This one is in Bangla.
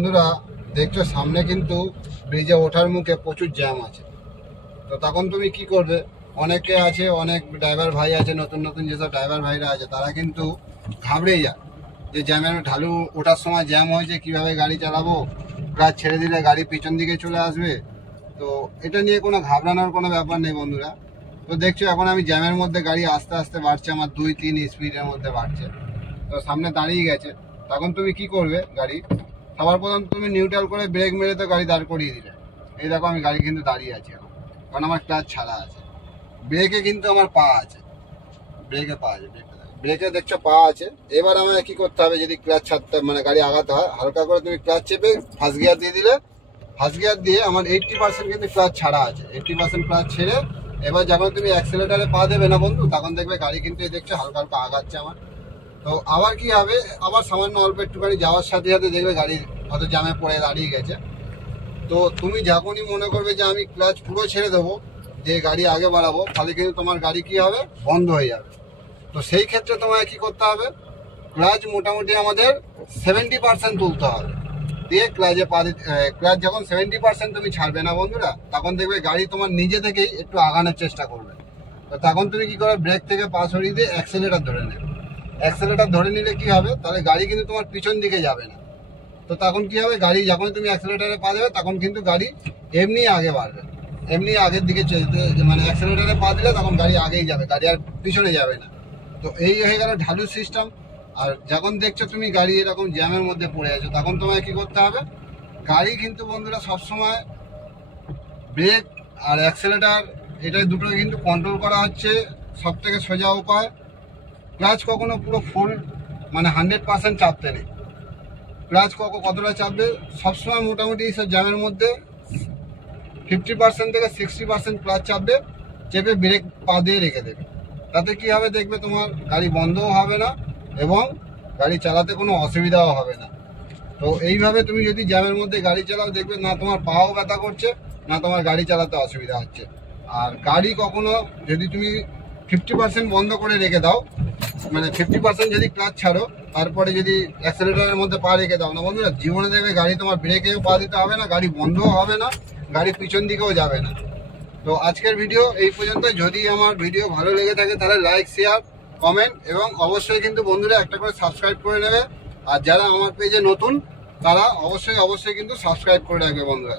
বন্ধুরা দেখছো সামনে কিন্তু ব্রিজে ওঠার মুখে প্রচুর জ্যাম আছে। তো তখন তুমি কি করবে, অনেকে আছে, অনেক ড্রাইভার ভাই আছে, নতুন নতুন যেসব ড্রাইভার ভাইরা আছে তারা কিন্তু ঘাবড়ে যায় যে জ্যামের ঢালু ওঠার সময় জ্যাম হয়েছে, কিভাবে গাড়ি চালাবো, ক্লাচ ছেড়ে দিলে গাড়ি পিছন দিকে চলে আসবে। তো এটা নিয়ে কোনো ঘাবড়ানোর কোনো ব্যাপার নেই বন্ধুরা। তো দেখছো এখন আমি জ্যামের মধ্যে গাড়ি আস্তে আস্তে বাড়ছে, আমার 2-3 স্পিডের মধ্যে বাড়ছে। তো সামনে দাঁড়িয়ে গেছে, তখন তুমি কি করবে, গাড়ি সবার প্রথম তুমি নিউট্রাল করে ব্রেক মেরে তো গাড়ি দাঁড় করিয়ে দিলে। এই দেখো আমি গাড়ি কিন্তু দাঁড়িয়ে আছি এখন, কারণ আমার ক্লাচ ছাড়া আছে, ব্রেকে কিন্তু আমার পা আছে, ব্রেকে পা আছে, ব্রেকে দেখছো পা আছে। এবার আমায় কি করতে হবে, যদি ক্লাচ ছাড়তে মানে গাড়ি আগাতে হয়, হালকা করে তুমি ক্লাচ চেপে ফার্স্ট গিয়ার দিয়ে দিলে। ফার্স্ট গিয়ার দিয়ে আমার 80% কিন্তু ক্লাচ ছাড়া আছে, 80% ক্লাচ ছেড়ে এবার যখন তুমি অ্যাক্সেলেটারে পা দেবে না বন্ধু, তখন দেখবে গাড়ি কিন্তু দেখছো হালকা হালকা আগাচ্ছে আমার। তো আবার কি হবে, আবার সামান্য অল্প একটুখানি যাওয়ার সাথে সাথে দেখবে গাড়ি হয়তো জ্যামে পড়ে দাঁড়িয়ে গেছে। তো তুমি যখনই মনে করবে যে আমি ক্লাচ পুরো ছেড়ে দেবো, যে গাড়ি আগে বাড়াবো, তাহলে কিন্তু তোমার গাড়ি কি হবে, বন্ধ হয়ে যাবে। তো সেই ক্ষেত্রে তোমায় কি করতে হবে, ক্লাচ মোটামুটি আমাদের 70% তুলতে হবে, দিয়ে ক্লাচে পা দিতে। ক্লাচ যখন 70% তুমি ছাড়বে না বন্ধুরা, তখন দেখবে গাড়ি তোমার নিজে থেকেই একটু আগানোর চেষ্টা করবে। তো তখন তুমি কি করবে, ব্রেক থেকে পা সরিয়ে দিয়ে অ্যাক্সেলেটার ধরে নেবে। অ্যাক্সেলেটার ধরে নিলে কি হবে, তাহলে গাড়ি কিন্তু তোমার পিছন দিকে যাবে না। তো তখন কি হবে, গাড়ি যখন তুমি অ্যাক্সেলেটারে পা দেবে, তখন কিন্তু গাড়ি এমনি আগে বাড়বে, এমনি আগের দিকে মানে অ্যাক্সেলেটারে পা দিলে তখন গাড়ি আগেই যাবে, গাড়ি আর পিছনে যাবে না। তো এই হয়ে গেল ঢালু সিস্টেম। আর যখন দেখছো তুমি গাড়ি এরকম জ্যামের মধ্যে পড়ে আছো, তখন তোমায় কি করতে হবে, গাড়ি কিন্তু বন্ধুরা সবসময় ব্রেক আর অ্যাক্সেলেটার এটা দুটো কিন্তু কন্ট্রোল করা হচ্ছে সব থেকে সোজা উপায়। ক্লাচ কখনো পুরো ফুল মানে 100% চাপতে নেই। ক্লাচ কতটা চাপবে, সবসময় মোটামুটি এইসব জ্যামের মধ্যে 50% থেকে 60% ক্লাচ চাপবে, চেপে ব্রেক পা দিয়ে রেখে দেবে। তাতে কি হবে, দেখবে তোমার গাড়ি বন্ধও হবে না এবং গাড়ি চালাতে কোনো অসুবিধাও হবে না। তো এইভাবে তুমি যদি জ্যামের মধ্যে গাড়ি চালাও, দেখবে না তোমার পাও ব্যথা করছে, না তোমার গাড়ি চালাতে অসুবিধা হচ্ছে। আর গাড়ি কখনো যদি তুমি 50% বন্ধ করে রেখে দাও, মানে 50% যদি ক্লাচ ছাড়ো, তারপরে যদি অ্যাক্সেলেটারের মধ্যে পা রেখে দাও না বন্ধুরা, জীবনে দেখবে গাড়ি তোমার ব্রেকেও পা দিতে হবে না, গাড়ি বন্ধও হবে না, গাড়ি পিছন দিকেও যাবে না। তো আজকের ভিডিও এই পর্যন্ত। যদি আমার ভিডিও ভালো লেগে থাকে তাহলে লাইক, শেয়ার, কমেন্ট এবং অবশ্যই কিন্তু বন্ধুরা একটা করে সাবস্ক্রাইব করে নেবে। আর যারা আমার পেজে নতুন তারা অবশ্যই কিন্তু সাবস্ক্রাইব করে রাখবে বন্ধুরা।